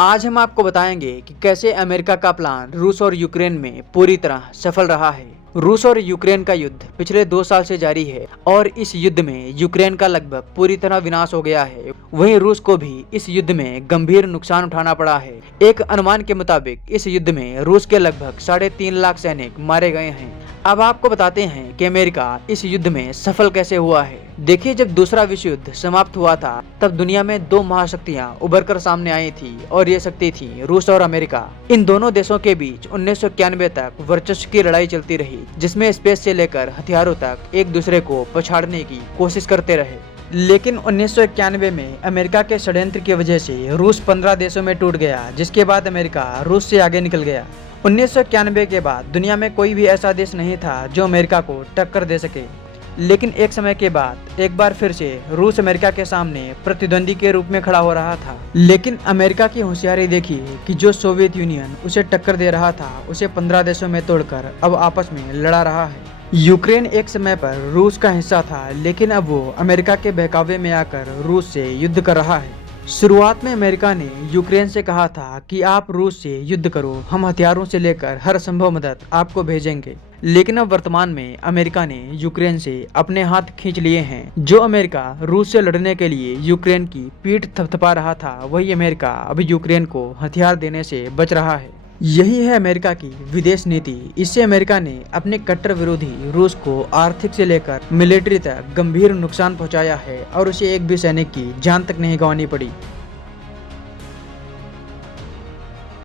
आज हम आपको बताएंगे कि कैसे अमेरिका का प्लान रूस और यूक्रेन में पूरी तरह सफल रहा है। रूस और यूक्रेन का युद्ध पिछले 2 साल से जारी है और इस युद्ध में यूक्रेन का लगभग पूरी तरह विनाश हो गया है। वहीं रूस को भी इस युद्ध में गंभीर नुकसान उठाना पड़ा है। एक अनुमान के मुताबिक इस युद्ध में रूस के लगभग 3.5 लाख सैनिक मारे गए हैं। अब आपको बताते हैं कि अमेरिका इस युद्ध में सफल कैसे हुआ है। देखिए, जब दूसरा विश्व युद्ध समाप्त हुआ था तब दुनिया में 2 महाशक्तियां उभर कर सामने आई थी और ये शक्ति थी रूस और अमेरिका। इन दोनों देशों के बीच 1991 तक वर्चस्व की लड़ाई चलती रही, जिसमें स्पेस से लेकर हथियारों तक एक दूसरे को पछाड़ने की कोशिश करते रहे। लेकिन 1991 में अमेरिका के षड्यंत्र की वजह से रूस 15 देशों में टूट गया, जिसके बाद अमेरिका रूस से आगे निकल गया। 1991 के बाद दुनिया में कोई भी ऐसा देश नहीं था जो अमेरिका को टक्कर दे सके। लेकिन एक समय के बाद एक बार फिर से रूस अमेरिका के सामने प्रतिद्वंदी के रूप में खड़ा हो रहा था। लेकिन अमेरिका की होशियारी देखिए कि जो सोवियत यूनियन उसे टक्कर दे रहा था उसे 15 देशों में तोड़कर अब आपस में लड़ा रहा है। यूक्रेन एक समय पर रूस का हिस्सा था, लेकिन अब वो अमेरिका के बहकावे में आकर रूस से युद्ध कर रहा है। शुरुआत में अमेरिका ने यूक्रेन से कहा था कि आप रूस से युद्ध करो, हम हथियारों से लेकर हर संभव मदद आपको भेजेंगे। लेकिन अब वर्तमान में अमेरिका ने यूक्रेन से अपने हाथ खींच लिए हैं। जो अमेरिका रूस से लड़ने के लिए यूक्रेन की पीठ थपथपा रहा था, वही अमेरिका अब यूक्रेन को हथियार देने से बच रहा है। यही है अमेरिका की विदेश नीति। इससे अमेरिका ने अपने कट्टर विरोधी रूस को आर्थिक से लेकर मिलिट्री तक गंभीर नुकसान पहुंचाया है और उसे एक भी सैनिक की जान तक नहीं गंवानी पड़ी।